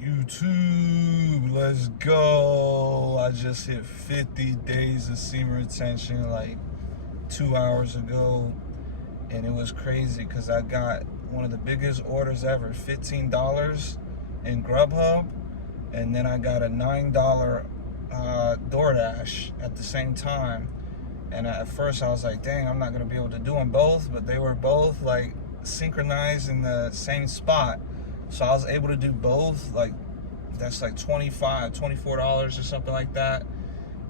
YouTube, let's go. I just hit 50 days of semen retention like 2 hours ago, and it was crazy because I got one of the biggest orders ever, $15 in Grubhub, and then I got a $9 DoorDash at the same time. And at first I was like, dang, I'm not gonna be able to do them both, but they were both like synchronized in the same spot. So I was able to do both. Like, that's like $24 or something like that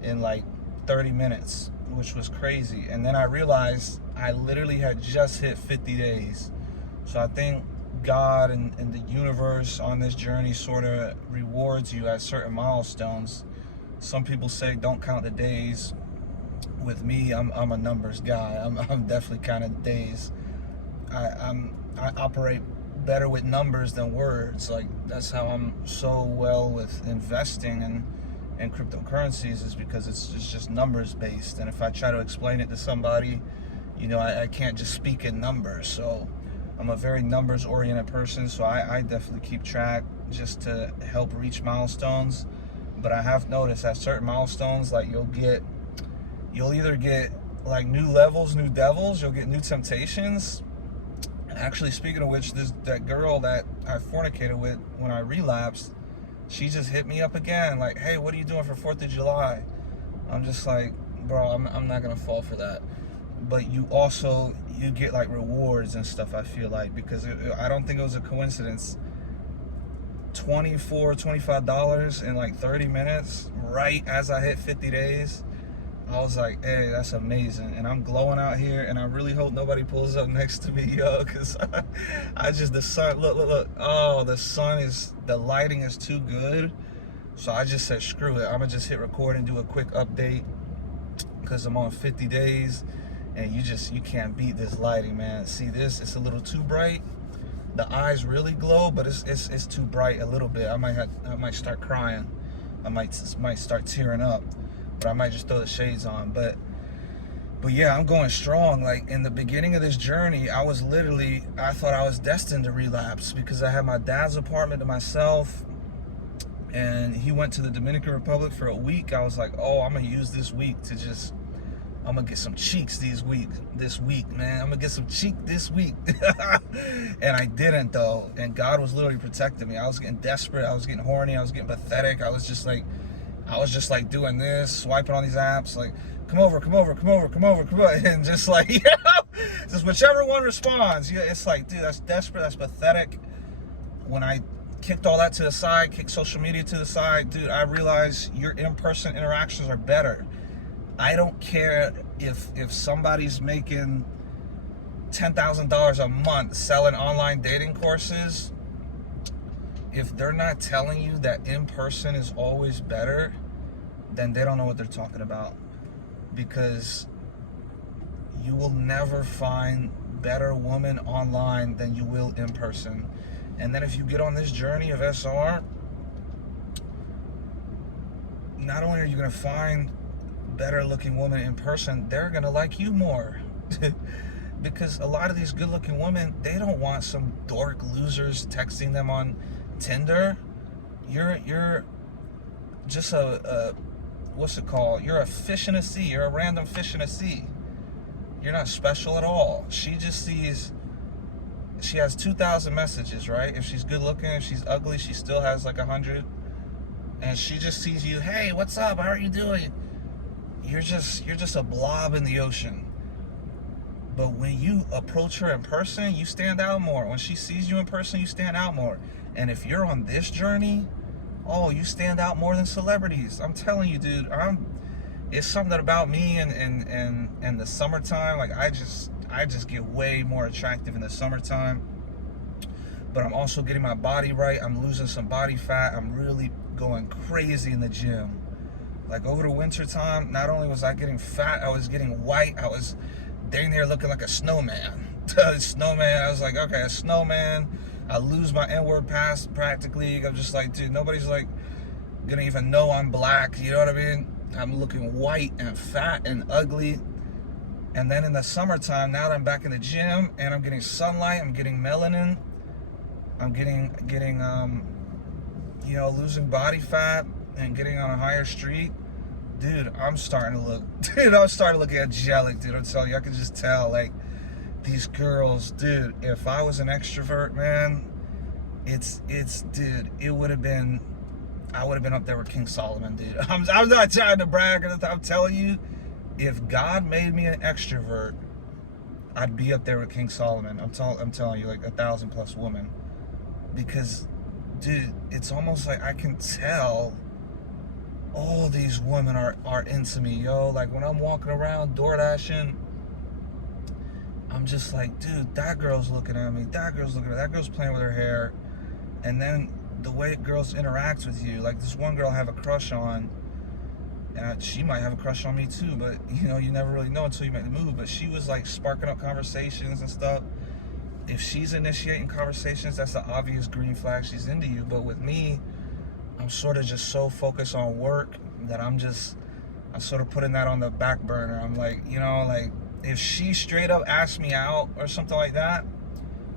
in like 30 minutes, which was crazy. And then I realized I literally had just hit 50 days. So I think God and the universe on this journey sort of rewards you at certain milestones. Some people say don't count the days. With me, I'm a numbers guy. I'm definitely kind of days. I operate better with numbers than words. Like, that's how I'm so well with investing in cryptocurrencies, is because it's just numbers based. And if I try to explain it to somebody, I can't just speak in numbers. So I'm a very numbers oriented person. So I definitely keep track just to help reach milestones. But I have noticed at certain milestones, like you'll either get like new levels, new devils, you'll get new temptations. Actually, speaking of which, that girl that I fornicated with when I relapsed, she just hit me up again, like, hey, what are you doing for 4th of July? I'm just like, bro, I'm not gonna fall for that. But you get like rewards and stuff, I feel like, because I don't think it was a coincidence. $25 in like 30 minutes, right as I hit 50 days. I was like, hey, that's amazing. And I'm glowing out here, and I really hope nobody pulls up next to me, yo, because the sun, look. Oh, the lighting is too good. So I just said, screw it. I'm going to just hit record and do a quick update because I'm on 50 days, and you can't beat this lighting, man. See this? It's a little too bright. The eyes really glow, but it's too bright a little bit. I might start crying. I might start tearing up. But I might just throw the shades on. But yeah, I'm going strong. Like, in the beginning of this journey, I thought I was destined to relapse because I had my dad's apartment to myself, and he went to the Dominican Republic for a week. I was like, oh, I'm gonna use this week I'm gonna get some cheeks this week, man. I'm gonna get some cheek this week. And I didn't, though. And God was literally protecting me. I was getting desperate. I was getting horny. I was getting pathetic. I was just like doing this, swiping on these apps, like, come over, and just like, just whichever one responds. Yeah, it's like, dude, that's desperate, that's pathetic. When I kicked all that to the side, kicked social media to the side, dude, I realized your in-person interactions are better. I don't care if somebody's making $10,000 a month selling online dating courses. If they're not telling you that in person is always better, then they don't know what they're talking about. Because you will never find better women online than you will in person. And then if you get on this journey of SR, not only are you going to find better looking women in person, they're going to like you more. Because a lot of these good looking women, they don't want some dork losers texting them on Tinder. You're just what's it called? You're a fish in a sea. You're a random fish in a sea. You're not special at all. She has 2,000 messages, right? If she's good looking, if she's ugly, she still has like 100. And she just sees you, hey, what's up? How are you doing? You're just a blob in the ocean. But when you approach her in person, you stand out more. When she sees you in person, you stand out more. And if you're on this journey, oh, you stand out more than celebrities. I'm telling you, dude. It's something about me and the summertime. Like, I just get way more attractive in the summertime. But I'm also getting my body right. I'm losing some body fat. I'm really going crazy in the gym. Like, over the winter time, not only was I getting fat, I was getting white. I was dang near looking like a snowman. Snowman. I was like, okay, a snowman. I lose my N-word pass practically. I'm just like, dude, nobody's like gonna even know I'm black. You know what I mean? I'm looking white and fat and ugly. And then in the summertime, now that I'm back in the gym and I'm getting sunlight, I'm getting melanin, I'm getting losing body fat and getting on a higher street, dude, I'm starting to look angelic, dude. I'm telling you, I can just tell, like, these girls, dude, if I was an extrovert, man, dude, I would have been up there with King Solomon, dude. I'm not trying to brag, I'm telling you, if God made me an extrovert, I'd be up there with King Solomon. I'm telling you, like 1,000+ women. Because, dude, it's almost like I can tell all these women are into me, yo. Like, when I'm walking around door dashing, I'm just like, dude, that girl's looking at me, that girl's playing with her hair. And then the way girls interact with you, like this one girl I have a crush on, and she might have a crush on me too, but you never really know until you make the move. But she was like sparking up conversations and stuff. If she's initiating conversations, that's an obvious green flag, she's into you. But with me, I'm sort of just so focused on work that I'm sort of putting that on the back burner. I'm like, like, if she straight up asks me out or something like that,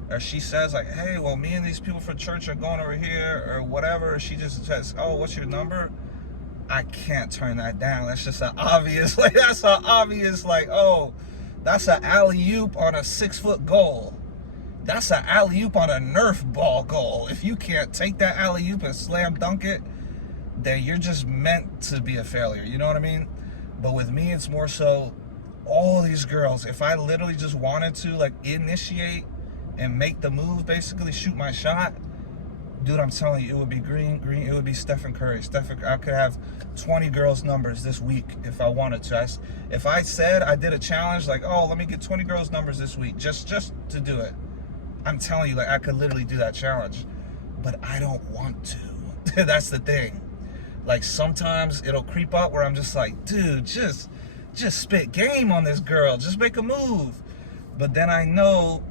or she says like, hey, well, me and these people from church are going over here or whatever, or she just says, oh, what's your number? I can't turn that down. That's just an obvious, like, oh, that's an alley-oop on a 6-foot goal. That's an alley-oop on a Nerf ball goal. If you can't take that alley-oop and slam dunk it, then you're just meant to be a failure. You know what I mean? But with me, it's more so all these girls, if I literally just wanted to, like, initiate and make the move, basically shoot my shot, dude, I'm telling you, it would be green. It would be Stephen Curry. I could have 20 girls' numbers this week if I wanted to. If I said I did a challenge, like, oh, let me get 20 girls' numbers this week, just to do it, I'm telling you, like, I could literally do that challenge. But I don't want to. That's the thing. Like, sometimes it'll creep up where I'm just like, dude, just spit game on this girl. Just make a move. But then I know,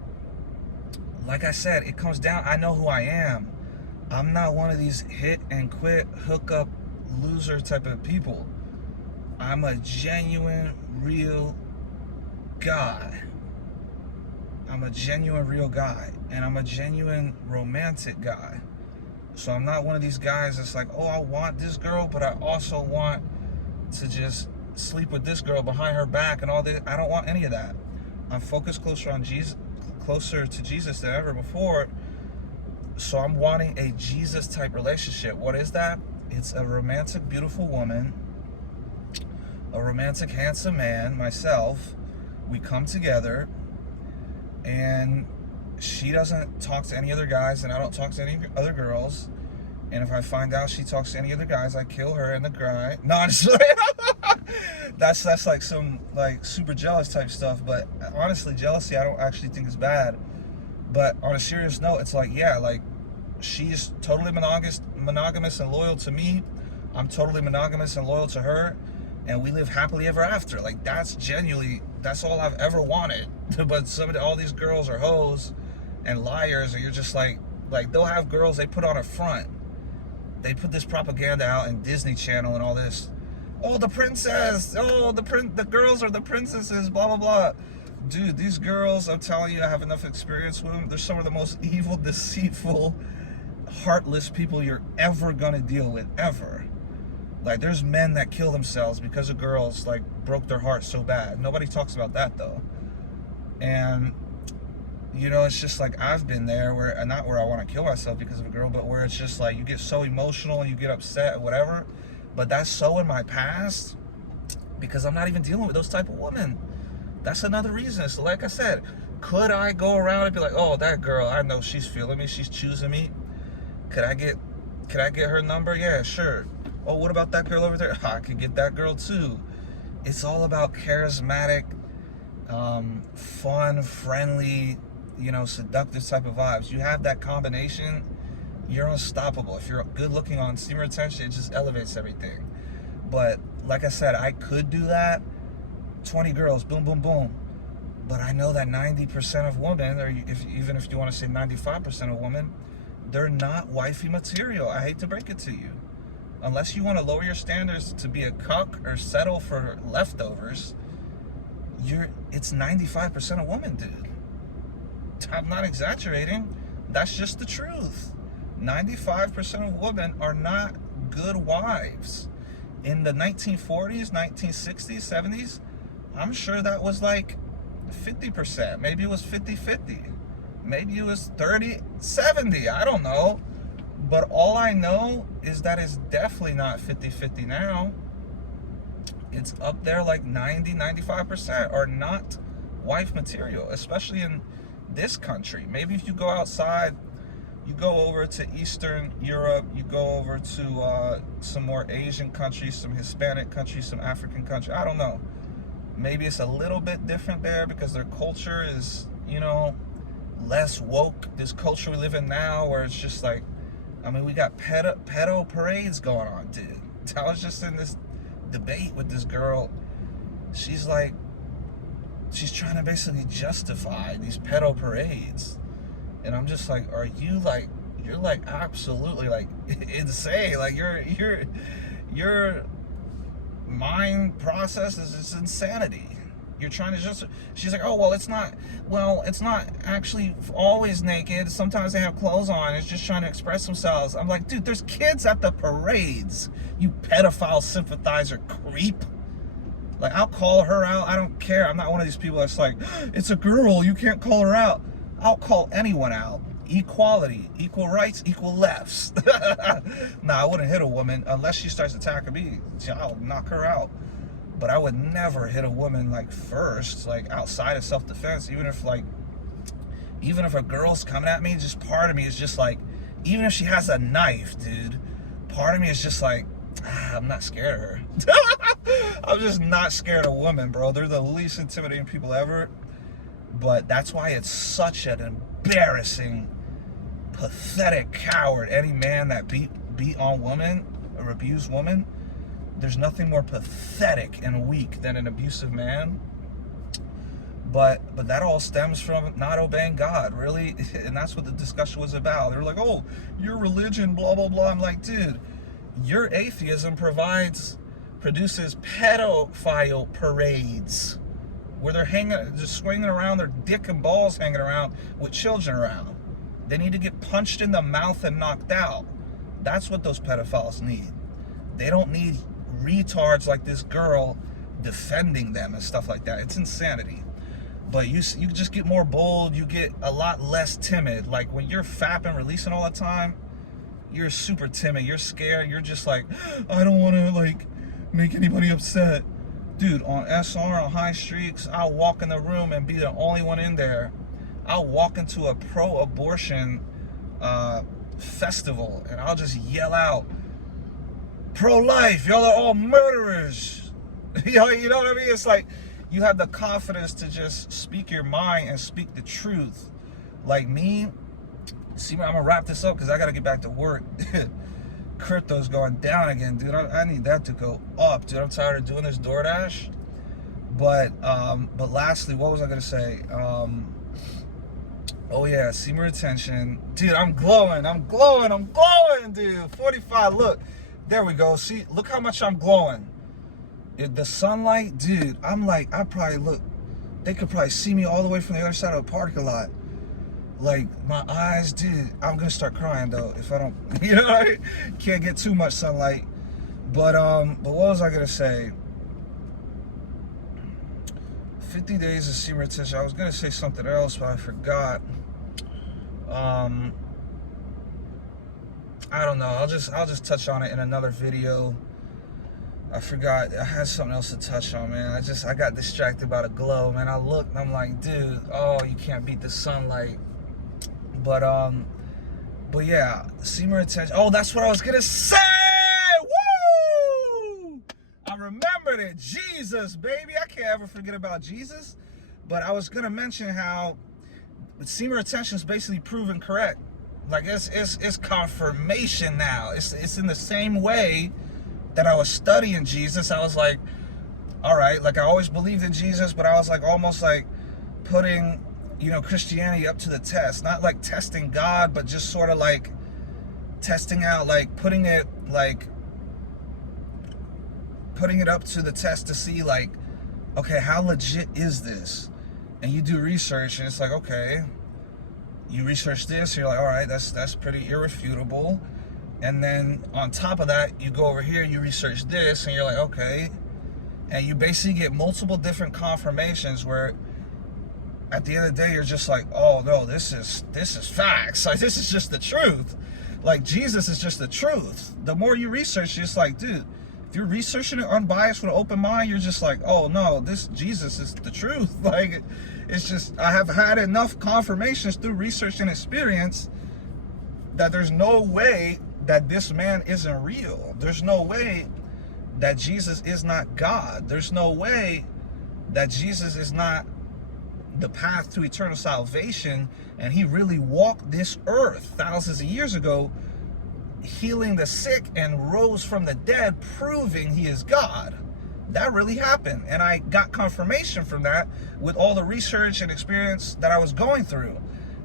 like I said, it comes down, I know who I am. I'm not one of these hit and quit, hook up, loser type of people. I'm a genuine, real guy. And I'm a genuine romantic guy. So I'm not one of these guys that's like, oh, I want this girl, but I also want to just sleep with this girl behind her back and all this. I don't want any of that. I'm focused closer to Jesus than ever before. So I'm wanting a Jesus type relationship. What is that? It's a romantic, beautiful woman, a romantic, handsome man, myself. We come together, and she doesn't talk to any other guys, and I don't talk to any other girls. And if I find out she talks to any other guys, I kill her in the grind. No, I'm just that's like some like super jealous type stuff. But honestly, jealousy I don't actually think is bad. But on a serious note, it's like, yeah, like, she's totally monogamous and loyal to me. I'm totally monogamous and loyal to her, and we live happily ever after. Like, that's all I've ever wanted. But all these girls are hoes and liars, and you're just like they'll have girls, they put on a front. They put this propaganda out in Disney Channel and all this. Oh, the princess. Oh, the girls are the princesses, blah, blah, blah. Dude, these girls, I'm telling you, I have enough experience with them. They're some of the most evil, deceitful, heartless people you're ever gonna deal with, ever. Like, there's men that kill themselves because of girls, like, broke their heart so bad. Nobody talks about that, though. And, it's just like, I've been there, not where I want to kill myself because of a girl, but where it's just like, you get so emotional and you get upset or whatever. But that's so in my past because I'm not even dealing with those type of women. That's another reason. So like I said, could I go around and be like, oh, that girl, I know she's feeling me, she's choosing me. Could I get her number? Yeah, sure. Oh, what about that girl over there? I could get that girl too. It's all about charismatic, fun, friendly, seductive type of vibes. You have that combination, you're unstoppable. If you're good looking on Semen Retention, it just elevates everything. But like I said, I could do that. 20 girls, boom, boom, boom. But I know that 90% of women, or even if you want to say 95% of women, they're not wifey material. I hate to break it to you. Unless you want to lower your standards to be a cuck or settle for leftovers, it's 95% of women, dude. I'm not exaggerating. That's just the truth. 95% of women are not good wives. In the 1940s, 1960s, 70s, I'm sure that was like 50%. Maybe it was 50-50. Maybe it was 30-70. I don't know. But all I know is that it's definitely not 50-50 now. It's up there like 90-95% are not wife material, especially in this country. Maybe if you go outside, you go over to Eastern Europe, you go over to some more Asian countries, some Hispanic countries, some African countries, I don't know. Maybe it's a little bit different there because their culture is, you know, less woke. This culture we live in now where it's just like, I mean, we got pedo parades going on, dude. I was just in this debate with this girl. She's like, she's trying to basically justify these pedo parades. And I'm just like, are you like, you're like absolutely like insane. Like your mind process is just insanity. You're trying to just, she's like, oh, well, it's not actually always naked. Sometimes they have clothes on. It's just trying to express themselves. I'm like, dude, there's kids at the parades. You pedophile sympathizer creep. Like, I'll call her out. I don't care. I'm not one of these people that's like, it's a girl, you can't call her out. I'll call anyone out. Equality, equal rights, equal lefts. Nah, I wouldn't hit a woman unless she starts attacking me. I'll knock her out. But I would never hit a woman like first, like outside of self-defense. Even if a girl's coming at me, just part of me is just like, even if she has a knife, dude, part of me is just like, I'm not scared of her. I'm just not scared of women, bro. They're the least intimidating people ever. But that's why it's such an embarrassing, pathetic coward. Any man that beat on woman or abused woman, there's nothing more pathetic and weak than an abusive man. But that all stems from not obeying God, really. And that's what the discussion was about. They're like, oh, your religion, blah, blah, blah. I'm like, dude, your atheism produces pedophile parades where they're just swinging around, their dick and balls hanging around with children around. They need to get punched in the mouth and knocked out. That's what those pedophiles need. They don't need retards like this girl defending them and stuff like that. It's insanity. But you just get more bold. You get a lot less timid. Like when you're fapping, releasing all the time, you're super timid. You're scared. You're just like, I don't want to like make anybody upset. Dude, on SR, on high streaks, I'll walk in the room and be the only one in there. I'll walk into a pro-abortion festival and I'll just yell out, pro-life, y'all are all murderers. You know what I mean? It's like you have the confidence to just speak your mind and speak the truth. Like me, see, I'm gonna wrap this up because I gotta get back to work. Crypto's going down again, dude. I need that to go up, dude. I'm tired of doing this DoorDash. But lastly, what was I gonna say? Oh yeah, semen retention, dude. I'm glowing, dude. 45. Look, there we go. See, look how much I'm glowing. The sunlight, dude. I'm like, they could probably see me all the way from the other side of the parking lot. Like, my eyes, dude, I'm gonna start crying though if I don't, you know, I can't get too much sunlight. But what was I gonna say? 50 days of semen retention. I was gonna say something else, but I forgot. I don't know. I'll just touch on it in another video. I forgot. I had something else to touch on, man. I got distracted by the glow, man. I looked and I'm like, dude, oh, you can't beat the sunlight. But yeah, semen retention. Oh, that's what I was gonna say. Woo! I remembered it. Jesus, baby. I can't ever forget about Jesus. But I was gonna mention how semen retention is basically proven correct. Like it's confirmation now. It's in the same way that I was studying Jesus. I was like, all right, like I always believed in Jesus, but I was like almost like putting, you know, Christianity up to the test. Not like testing God, but just sort of like testing out, like putting it up to the test to see like, okay, how legit is this? And you do research and it's like, okay, You research this, you're like, all right, that's pretty irrefutable. And then on top of that, you go over here, you research this, and you're like, okay. And you basically get multiple different confirmations where at the end of the day, you're just like, oh no, this is facts. Like, this is just the truth. Like, Jesus is just the truth. The more you research, it's like, dude, if you're researching it unbiased with an open mind, you're just like, oh no, this Jesus is the truth. Like, it's just, I have had enough confirmations through research and experience that there's no way that this man isn't real. There's no way that Jesus is not God. There's no way that Jesus is not the path to eternal salvation, and he really walked this earth thousands of years ago, healing the sick and rose from the dead, proving he is God. That really happened, and I got confirmation from that with all the research and experience that I was going through.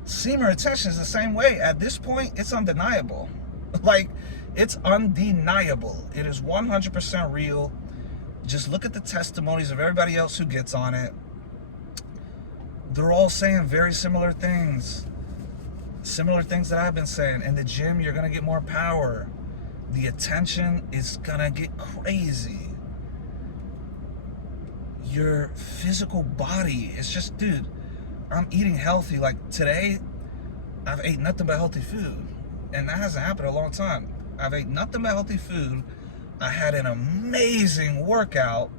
Semen retention is the same way. At this point, it's undeniable. Like, it's undeniable. It is 100% real. Just look at the testimonies of everybody else who gets on it. They're all saying very similar things. Similar things that I've been saying. In the gym, you're going to get more power. The attention is going to get crazy. Your physical body, it's just, dude, I'm eating healthy. Like, today, I've ate nothing but healthy food. And that hasn't happened in a long time. I've ate nothing but healthy food. I had an amazing workout.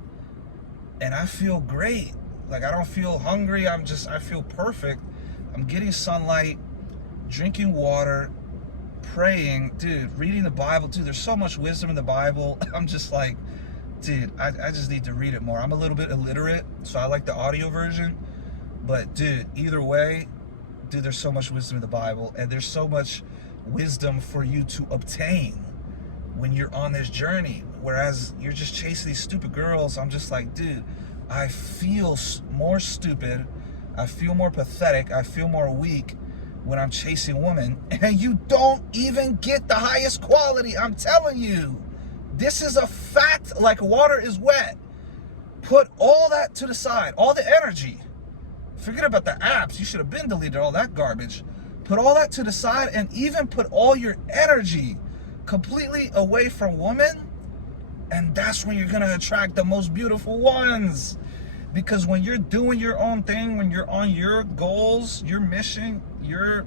And I feel great. Like, I don't feel hungry. I feel perfect. I'm getting sunlight, drinking water, praying, dude, reading the Bible, dude. There's so much wisdom in the Bible. I'm just like, dude, I just need to read it more. I'm a little bit illiterate, so I like the audio version. But, dude, either way, dude, there's so much wisdom in the Bible, and there's so much wisdom for you to obtain when you're on this journey. Whereas you're just chasing these stupid girls, I'm just like, dude, I feel more stupid, I feel more pathetic, I feel more weak when I'm chasing women, and you don't even get the highest quality. I'm telling you, this is a fact. Like, water is wet. Put all that to the side, all the energy. Forget about the apps. You should have been deleted all that garbage. Put all that to the side, and even put all your energy completely away from women. And that's when you're going to attract the most beautiful ones. Because when you're doing your own thing, when you're on your goals, your mission, your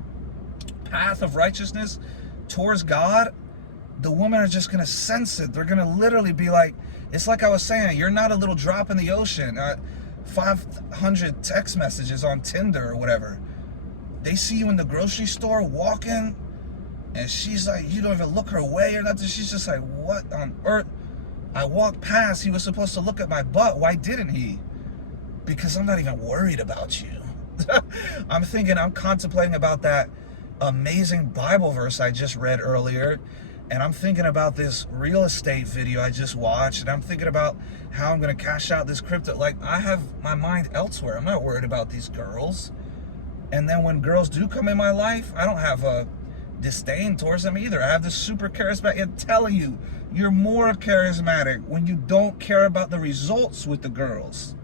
path of righteousness towards God, the women are just going to sense it. They're going to literally be like, it's like I was saying, you're not a little drop in the ocean. 500 text messages on Tinder or whatever. They see you in the grocery store walking, and she's like, you don't even look her way or nothing. She's just like, what on earth? I walked past, he was supposed to look at my butt. Why didn't he? Because I'm not even worried about you. I'm contemplating about that amazing Bible verse I just read earlier. And I'm thinking about this real estate video I just watched. And I'm thinking about how I'm going to cash out this crypto. Like, I have my mind elsewhere. I'm not worried about these girls. And then when girls do come in my life, I don't have a disdain towards them either. I have this super charismatic. I'm telling you, you're more charismatic when you don't care about the results with the girls.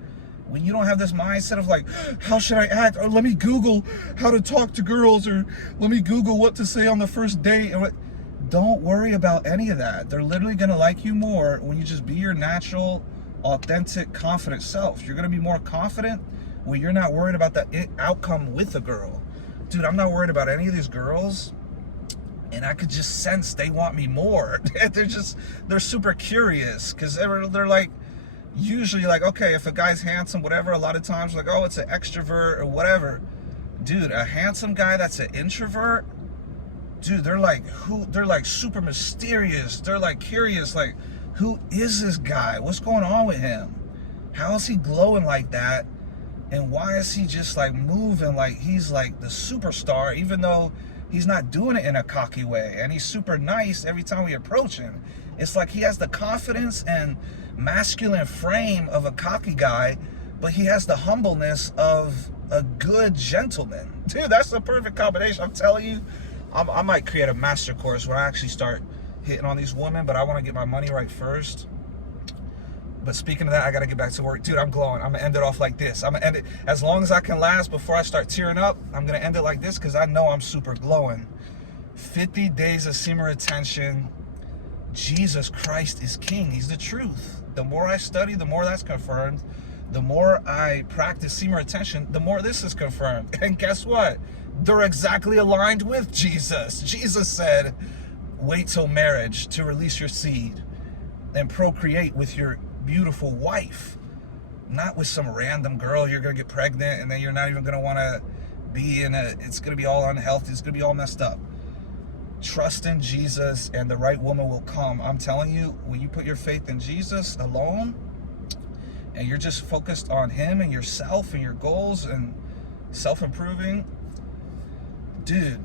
When you don't have this mindset of like, how should I act? Or let me Google how to talk to girls, or let me Google what to say on the first date. Don't worry about any of that. They're literally going to like you more when you just be your natural, authentic, confident self. You're going to be more confident when you're not worried about the outcome with a girl. Dude, I'm not worried about any of these girls. And I could just sense they want me more. They're super curious, because they're like, usually like, okay, if a guy's handsome, whatever, a lot of times like, oh, it's an extrovert or whatever. Dude, a handsome guy that's an introvert, dude, they're like super mysterious. They're like curious, like, who is this guy? What's going on with him? How is he glowing like that? And why is he just like moving like he's like the superstar, even though he's not doing it in a cocky way, and he's super nice every time we approach him. It's like he has the confidence and masculine frame of a cocky guy, but he has the humbleness of a good gentleman. Dude, that's the perfect combination. I'm telling you, I might create a master course where I actually start hitting on these women, but I want to get my money right first. But speaking of that, I got to get back to work. Dude, I'm glowing. I'm going to end it off like this. I'm going to end it as long as I can last before I start tearing up. I'm going to end it like this because I know I'm super glowing. 50 days of semen retention. Jesus Christ is king. He's the truth. The more I study, the more that's confirmed. The more I practice semen retention, the more this is confirmed. And guess what? They're exactly aligned with Jesus. Jesus said, wait till marriage to release your seed and procreate with your beautiful wife, not with some random girl you're going to get pregnant and then you're not even going to want to be in a, it's going to be all unhealthy, it's going to be all messed up. Trust in Jesus and the right woman will come. I'm telling you, when you put your faith in Jesus alone and you're just focused on him and yourself and your goals and self-improving, dude,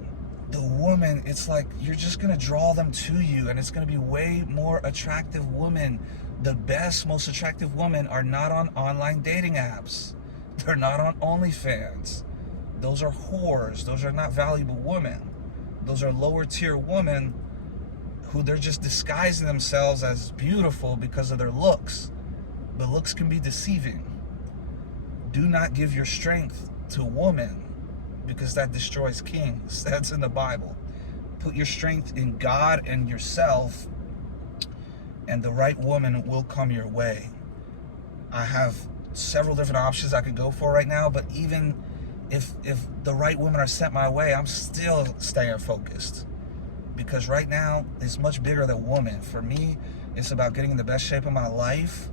the woman, it's like you're just going to draw them to you, and it's going to be way more attractive women. The best, most attractive women are not on online dating apps. They're not on OnlyFans. Those are whores. Those are not valuable women. Those are lower tier women who they're just disguising themselves as beautiful because of their looks. But looks can be deceiving. Do not give your strength to women, because that destroys kings. That's in the Bible. Put your strength in God and yourself, and the right woman will come your way. I have several different options I could go for right now, but even if the right women are sent my way, I'm still staying focused, because right now it's much bigger than woman. For me, it's about getting in the best shape of my life,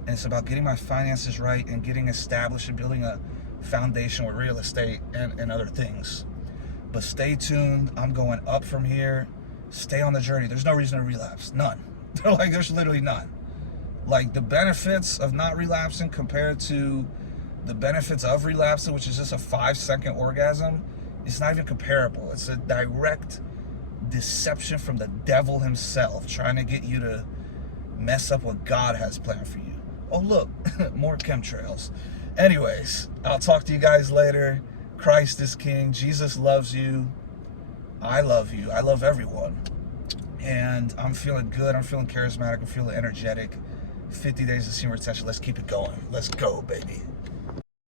and it's about getting my finances right and getting established and building a foundation with real estate and other things. But stay tuned. I'm going up from here. Stay on the journey. There's no reason to relapse. None. There's literally none. Like, the benefits of not relapsing compared to the benefits of relapsing, which is just a 5-second orgasm, it's not even comparable. It's a direct deception from the devil himself, trying to get you to mess up what God has planned for you. Oh, look, more chemtrails. Anyways, I'll talk to you guys later. Christ is king. Jesus loves you. I love you. I love everyone. And I'm feeling good. I'm feeling charismatic. I'm feeling energetic. 50 days of semen retention. Let's keep it going. Let's go, baby.